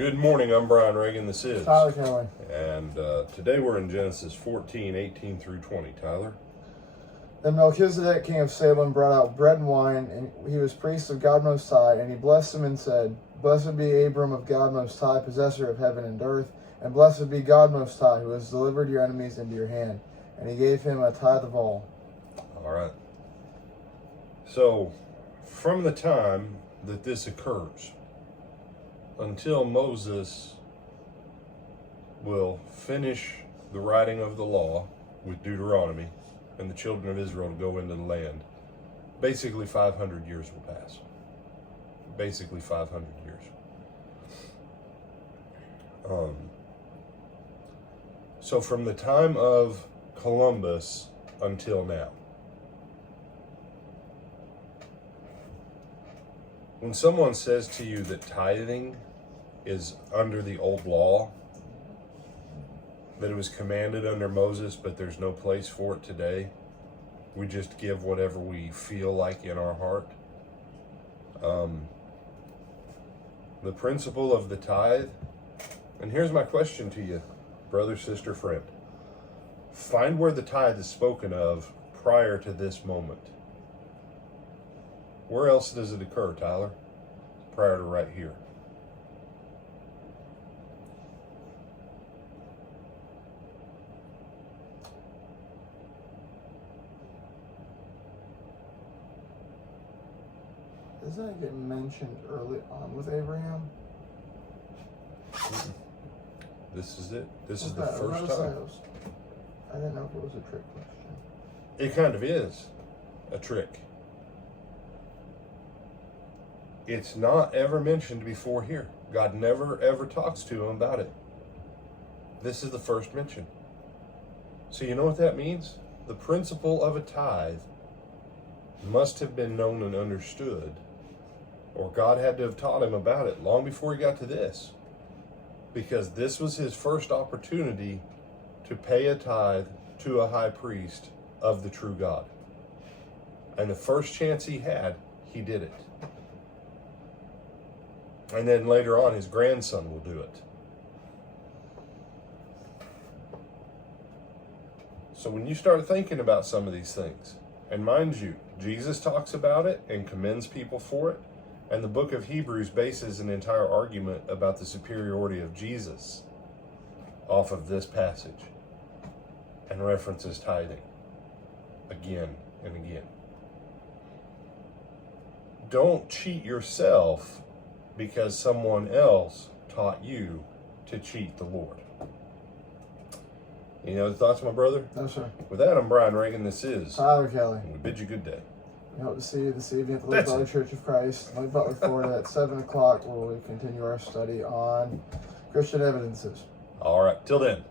Good morning, I'm Brian Reagan, this is Tyler Kelly. And today we're in Genesis 14, 18 through 20. Tyler? Then Melchizedek, king of Salem, brought out bread and wine, and he was priest of God Most High, and he blessed him and said, Blessed be Abram of God Most High, possessor of heaven and earth, and blessed be God Most High, who has delivered your enemies into your hand. And he gave him a tithe of all. All right. So, from the time that this occurs until Moses will finish the writing of the law with Deuteronomy and the children of Israel to go into the land, basically 500 years will pass. Basically 500 years. So from the time of Columbus until now, when someone says to you that tithing is under the old law, that it was commanded under Moses, but there's no place for it today, we just give whatever we feel like in our heart. The principle of the tithe, and here's my question to you, brother, sister, friend. Find where the tithe is spoken of prior to this moment. Where else does it occur, Tyler? Prior to right here. Doesn't it get mentioned early on with Abraham? This is it. This is the first time. I didn't know if it was a trick question. It kind of is a trick. It's not ever mentioned before here. God never ever talks to him about it. This is the first mention. So you know what that means? The principle of a tithe must have been known and understood, or God had to have taught him about it long before he got to this, because this was his first opportunity to pay a tithe to a high priest of the true God. And the first chance he had, he did it. And then later on, his grandson will do it. So when you start thinking about some of these things, and mind you, Jesus talks about it and commends people for it, and the book of Hebrews bases an entire argument about the superiority of Jesus off of this passage and references tithing again and again. Don't cheat yourself because someone else taught you to cheat the Lord. Any other thoughts, my brother? No, sir. With that, I'm Brian Reagan. This is Tyler Kelly. We bid you good day. We hope to see you this evening at the Lake Valley Church of Christ, Lake Butler, Florida, at 7 o'clock, where we continue our study on Christian evidences. All right. Till then.